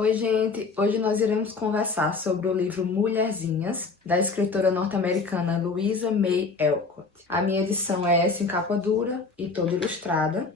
Oi, gente! Hoje nós iremos conversar sobre o livro Mulherzinhas, da escritora norte-americana Louisa May Alcott. A minha edição é essa em capa dura e toda ilustrada.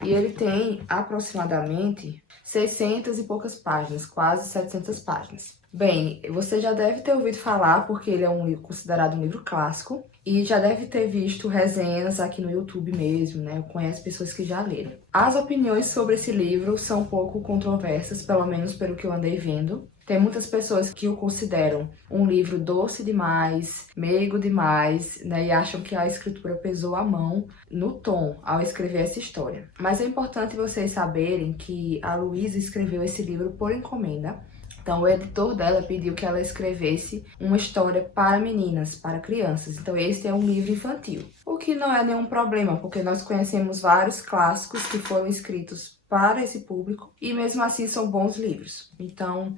E ele tem aproximadamente 600 e poucas páginas, quase 700 páginas. Bem, você já deve ter ouvido falar, porque ele é um livro considerado um livro clássico, e já deve ter visto resenhas aqui no YouTube mesmo, né? Conhece pessoas que já leram. As opiniões sobre esse livro são um pouco controversas, pelo menos pelo que eu andei vendo. Tem muitas pessoas que o consideram um livro doce demais, meigo demais, né? E acham que a escritura pesou a mão no tom ao escrever essa história. Mas é importante vocês saberem que a Luísa escreveu esse livro por encomenda. Então, o editor dela pediu que ela escrevesse uma história para meninas, para crianças. Então, esse é um livro infantil. O que não é nenhum problema, porque nós conhecemos vários clássicos que foram escritos para esse público e mesmo assim são bons livros. Então,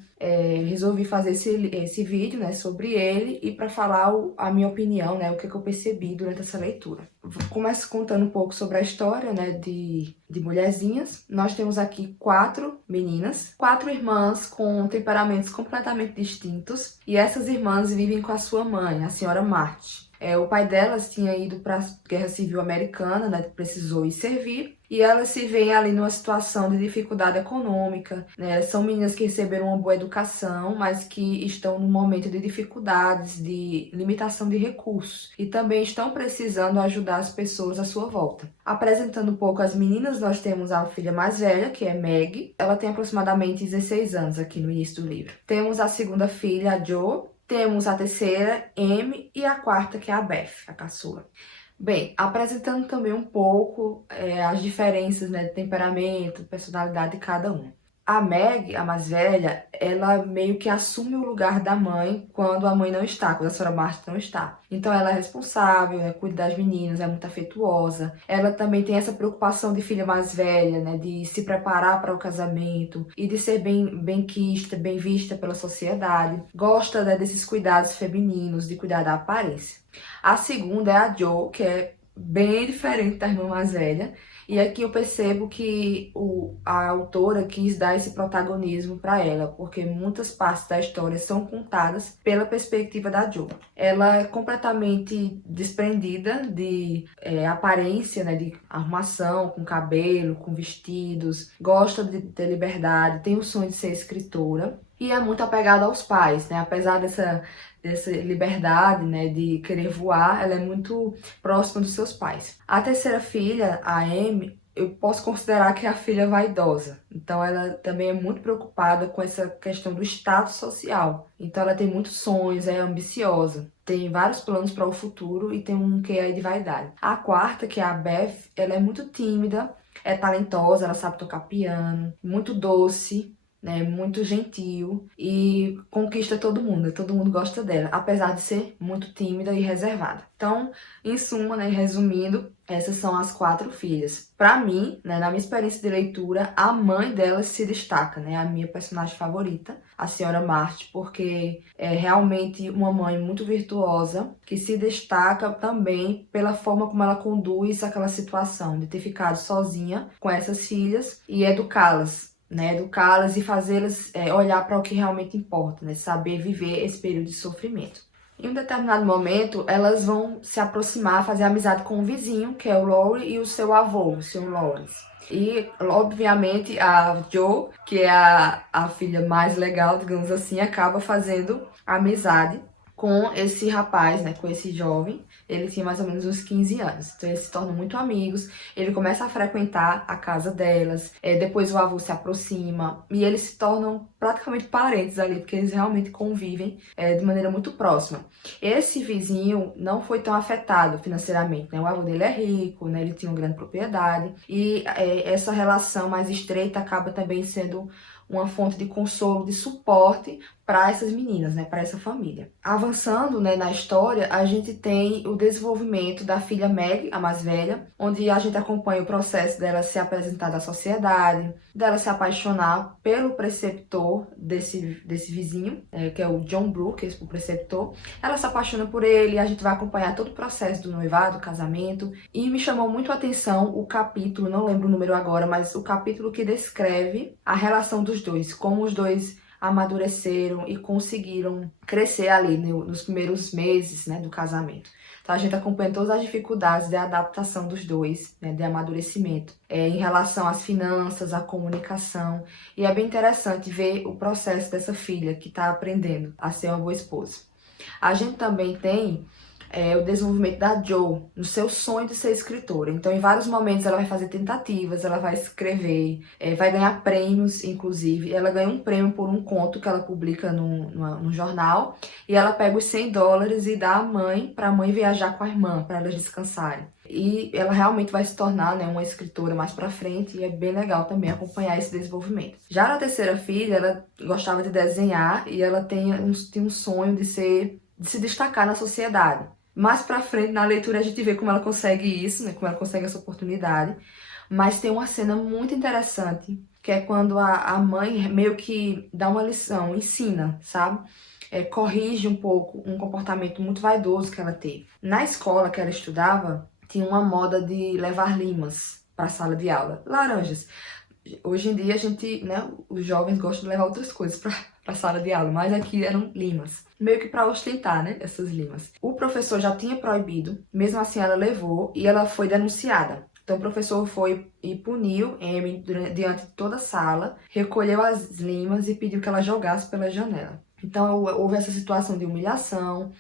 resolvi fazer esse vídeo, né, sobre ele e para falar a minha opinião, né, o que eu percebi durante essa leitura. Começo contando um pouco sobre a história, né, de Mulherzinhas. Nós temos aqui 4 meninas, 4 irmãs com temperamentos completamente distintos e essas irmãs vivem com a sua mãe, a senhora March. O pai delas tinha ido para a Guerra Civil Americana, né, precisou ir servir, e elas se veem ali numa situação de dificuldade econômica, né? São meninas que receberam uma boa educação, mas que estão num momento de dificuldades, de limitação de recursos, e também estão precisando ajudar as pessoas à sua volta. Apresentando um pouco as meninas, nós temos a filha mais velha, que é Meg. Ela tem aproximadamente 16 anos aqui no início do livro. Temos a segunda filha, a Jo. Temos a terceira, Amy, e a quarta, que é a Beth, a caçula. Bem, apresentando também um pouco as diferenças, né, de temperamento, personalidade de cada uma. A Meg, a mais velha, ela meio que assume o lugar da mãe quando a mãe não está, quando a senhora Marta não está. Então ela é responsável, né, cuida das meninas, é muito afetuosa. Ela também tem essa preocupação de filha mais velha, né, de se preparar para o casamento e de ser bem quista, bem vista pela sociedade. Gosta, né, desses cuidados femininos, de cuidar da aparência. A segunda é a Jo, que é bem diferente da irmã mais velha. E aqui eu percebo que a autora quis dar esse protagonismo para ela, porque muitas partes da história são contadas pela perspectiva da Jo. Ela é completamente desprendida de aparência, né, de arrumação, com cabelo, com vestidos, gosta de ter liberdade, tem o sonho de ser escritora e é muito apegada aos pais, né? Apesar dessa liberdade, né, de querer voar, ela é muito próxima dos seus pais. A terceira filha, a Amy, eu posso considerar que é a filha vaidosa. Então ela também é muito preocupada com essa questão do status social. Então ela tem muitos sonhos, é ambiciosa, tem vários planos para o futuro e tem um quê aí de vaidade. A quarta, que é a Beth, ela é muito tímida, é talentosa, ela sabe tocar piano, muito doce, né, muito gentil e conquista todo mundo gosta dela, apesar de ser muito tímida e reservada. Então, em suma, né, resumindo, essas são as 4 filhas. Para mim, né, na minha experiência de leitura, a mãe delas se destaca, né, a minha personagem favorita, a senhora March, porque é realmente uma mãe muito virtuosa, que se destaca também pela forma como ela conduz aquela situação de ter ficado sozinha com essas filhas e educá-las. Né, educá-las e fazê-las olhar para o que realmente importa, né, saber viver esse período de sofrimento. Em um determinado momento, elas vão se aproximar, fazer amizade com o vizinho, que é o Laurie, e o seu avô, o Sr. Lawrence. E, obviamente, a Jo, que é a filha mais legal, digamos assim, acaba fazendo amizade com esse rapaz, né, com esse jovem. Ele tinha mais ou menos uns 15 anos, então eles se tornam muito amigos, ele começa a frequentar a casa delas, depois o avô se aproxima e eles se tornam praticamente parentes ali, porque eles realmente convivem de maneira muito próxima. Esse vizinho não foi tão afetado financeiramente, né, o avô dele é rico, né, ele tinha uma grande propriedade e essa relação mais estreita acaba também sendo uma fonte de consolo, de suporte para essas meninas, né, para essa família. Avançando, né, na história, a gente tem o desenvolvimento da filha Meg, a mais velha, onde a gente acompanha o processo dela se apresentar à sociedade, dela se apaixonar pelo preceptor desse vizinho, que é o John Brooke, o preceptor. Ela se apaixona por ele, a gente vai acompanhar todo o processo do noivado, do casamento, e me chamou muito a atenção o capítulo, não lembro o número agora, mas o capítulo que descreve a relação dos dois, como os dois amadureceram e conseguiram crescer ali nos primeiros meses, né, do casamento. Então a gente acompanha todas as dificuldades de adaptação dos dois, né, de amadurecimento, em relação às finanças, à comunicação. E é bem interessante ver o processo dessa filha que está aprendendo a ser uma boa esposa. A gente também tem o desenvolvimento da Jo no seu sonho de ser escritora. Então, em vários momentos, ela vai fazer tentativas, ela vai escrever, vai ganhar prêmios, inclusive. Ela ganha um prêmio por um conto que ela publica num jornal, e ela pega os $100 e dá à mãe, para a mãe viajar com a irmã, para elas descansarem. E ela realmente vai se tornar, né, uma escritora mais pra frente, e é bem legal também acompanhar esse desenvolvimento. Já na terceira filha, ela gostava de desenhar e ela tem um sonho de se destacar na sociedade. Mais pra frente, na leitura, a gente vê como ela consegue isso, né? Como ela consegue essa oportunidade. Mas tem uma cena muito interessante, que é quando a mãe meio que dá uma lição, ensina, sabe? Corrige um pouco um comportamento muito vaidoso que ela teve. Na escola que ela estudava, tinha uma moda de levar limas para a sala de aula. Laranjas. Hoje em dia, a gente, né, os jovens gostam de levar outras coisas para a sala de aula, mas aqui eram limas. Meio que para ostentar, né, essas limas. O professor já tinha proibido, mesmo assim ela levou e ela foi denunciada. Então o professor foi e puniu Amy diante de toda a sala, recolheu as limas e pediu que ela jogasse pela janela. Então houve essa situação de humilhação,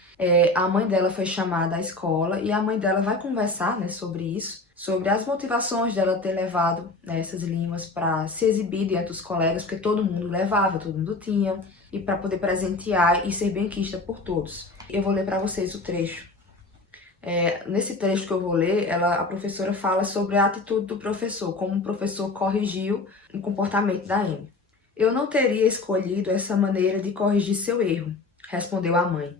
a mãe dela foi chamada à escola e a mãe dela vai conversar, né, sobre isso, sobre as motivações dela ter levado, né, essas limas para se exibir diante dos colegas, porque todo mundo levava, todo mundo tinha, e para poder presentear e ser benquista por todos. Eu vou ler para vocês o trecho. Nesse trecho que eu vou ler, a professora fala sobre a atitude do professor, como o professor corrigiu o comportamento da Amy. Eu não teria escolhido essa maneira de corrigir seu erro, respondeu a mãe.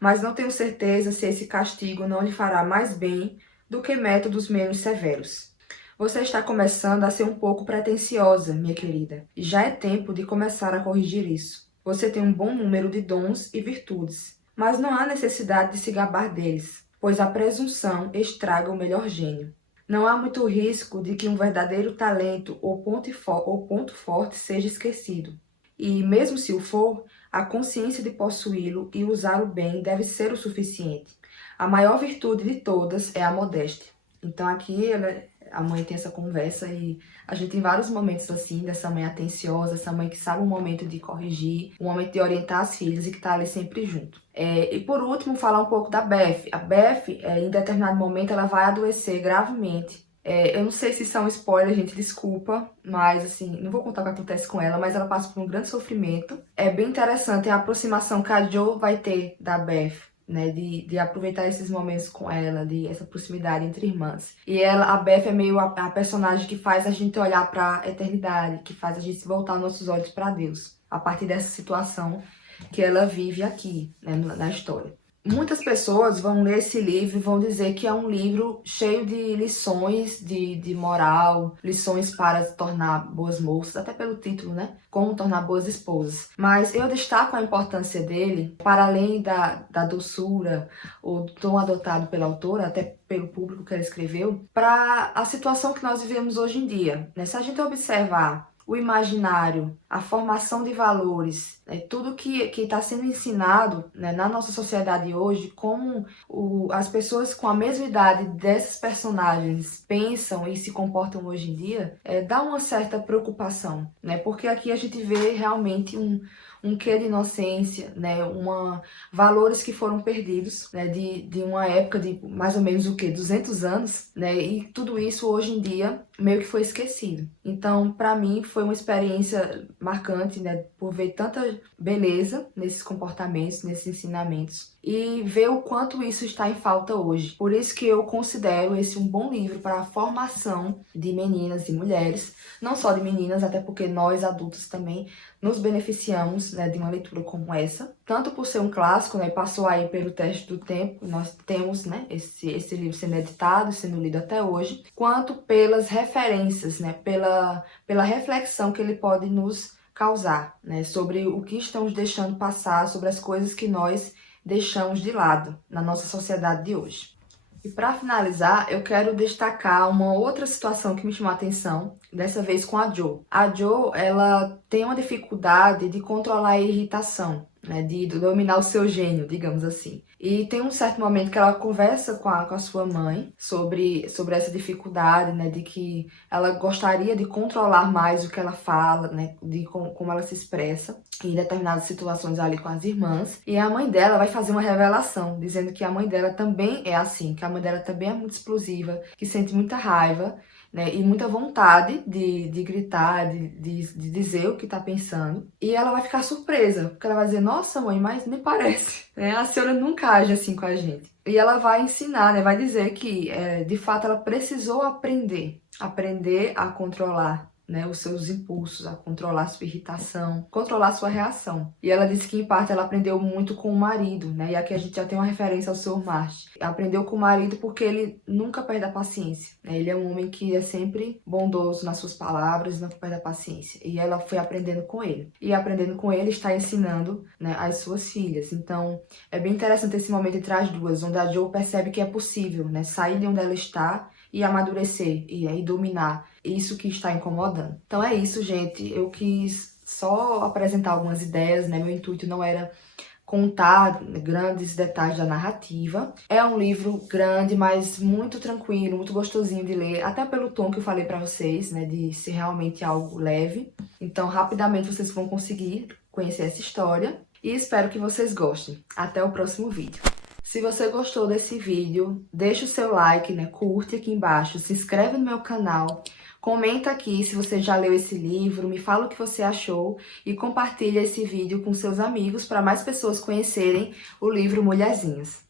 Mas não tenho certeza se esse castigo não lhe fará mais bem do que métodos menos severos. Você está começando a ser um pouco pretensiosa, minha querida, e já é tempo de começar a corrigir isso. Você tem um bom número de dons e virtudes, mas não há necessidade de se gabar deles, pois a presunção estraga o melhor gênio. Não há muito risco de que um verdadeiro talento ou ponto forte seja esquecido. E, mesmo se o for, a consciência de possuí-lo e usá-lo bem deve ser o suficiente. A maior virtude de todas é a modéstia. Então aqui a mãe tem essa conversa e a gente tem vários momentos assim, dessa mãe atenciosa, essa mãe que sabe o momento de corrigir, o momento de orientar as filhas e que tá ali sempre junto. E por último, falar um pouco da Beth. A Beth, em determinado momento, ela vai adoecer gravemente. Eu não sei se isso é um spoiler, gente, desculpa, mas assim, não vou contar o que acontece com ela, mas ela passa por um grande sofrimento. É bem interessante a aproximação que a Jo vai ter da Beth, né, de aproveitar esses momentos com ela, de essa proximidade entre irmãs. E a Beth é meio a personagem que faz a gente olhar para a eternidade, que faz a gente voltar nossos olhos para Deus, a partir dessa situação que ela vive aqui, né, na história. Muitas pessoas vão ler esse livro e vão dizer que é um livro cheio de lições de moral, lições para se tornar boas moças, até pelo título, né? Como tornar boas esposas. Mas eu destaco a importância dele, para além da doçura, ou do tom adotado pela autora, até pelo público que ela escreveu, para a situação que nós vivemos hoje em dia, né? Se a gente observar o imaginário, a formação de valores, né, tudo que está sendo ensinado, né, na nossa sociedade hoje, como as pessoas com a mesma idade desses personagens pensam e se comportam hoje em dia, dá uma certa preocupação, né, porque aqui a gente vê realmente um quê de inocência, né, valores que foram perdidos, né, de uma época de mais ou menos 200 anos, né, e tudo isso hoje em dia meio que foi esquecido. Então, para mim, foi uma experiência marcante, né, por ver tanta beleza nesses comportamentos, nesses ensinamentos. e ver o quanto isso está em falta hoje. Por isso que eu considero esse um bom livro para a formação de meninas e mulheres, não só de meninas, até porque nós adultos também nos beneficiamos, né, de uma leitura como essa, tanto por ser um clássico, né, passou aí pelo teste do tempo, nós temos, né, esse livro sendo editado, sendo lido até hoje, quanto pelas referências, né, pela reflexão que ele pode nos causar, né, sobre o que estamos deixando passar, sobre as coisas que nós deixamos de lado na nossa sociedade de hoje. E para finalizar, eu quero destacar uma outra situação que me chamou a atenção, dessa vez com a Jo. A Jo, ela tem uma dificuldade de controlar a irritação, né, de dominar o seu gênio, digamos assim. E tem um certo momento que ela conversa com a sua mãe sobre essa dificuldade, né, de que ela gostaria de controlar mais o que ela fala, né, de como ela se expressa em determinadas situações ali com as irmãs. E a mãe dela vai fazer uma revelação, dizendo que a mãe dela também é assim, que a mãe dela também é muito explosiva, que sente muita raiva, né, e muita vontade de gritar, de dizer o que tá pensando. E ela vai ficar surpresa, porque ela vai dizer, nossa mãe, mas nem parece, né? A senhora nunca age assim com a gente. E ela vai ensinar, né, vai dizer que, de fato, ela precisou aprender a controlar, né, os seus impulsos, a controlar sua irritação, controlar sua reação. E ela disse que, em parte, ela aprendeu muito com o marido, né? E aqui a gente já tem uma referência ao Sr. Marsh. Aprendeu com o marido porque ele nunca perde a paciência, né? Ele é um homem que é sempre bondoso nas suas palavras, nunca perde a paciência. E ela foi aprendendo com ele. E aprendendo com ele, está ensinando, né, as suas filhas. Então, é bem interessante esse momento entre as duas, onde a Jo percebe que é possível, né, sair de onde ela está e amadurecer e dominar isso que está incomodando. Então é isso, gente. Eu quis só apresentar algumas ideias, né? Meu intuito não era contar grandes detalhes da narrativa. É um livro grande, mas muito tranquilo, muito gostosinho de ler, até pelo tom que eu falei pra vocês, né, de ser realmente algo leve. Então, rapidamente vocês vão conseguir conhecer essa história e espero que vocês gostem. Até o próximo vídeo. Se você gostou desse vídeo, deixa o seu like, né, curte aqui embaixo, se inscreve no meu canal, comenta aqui se você já leu esse livro, me fala o que você achou e compartilha esse vídeo com seus amigos para mais pessoas conhecerem o livro Mulherzinhas.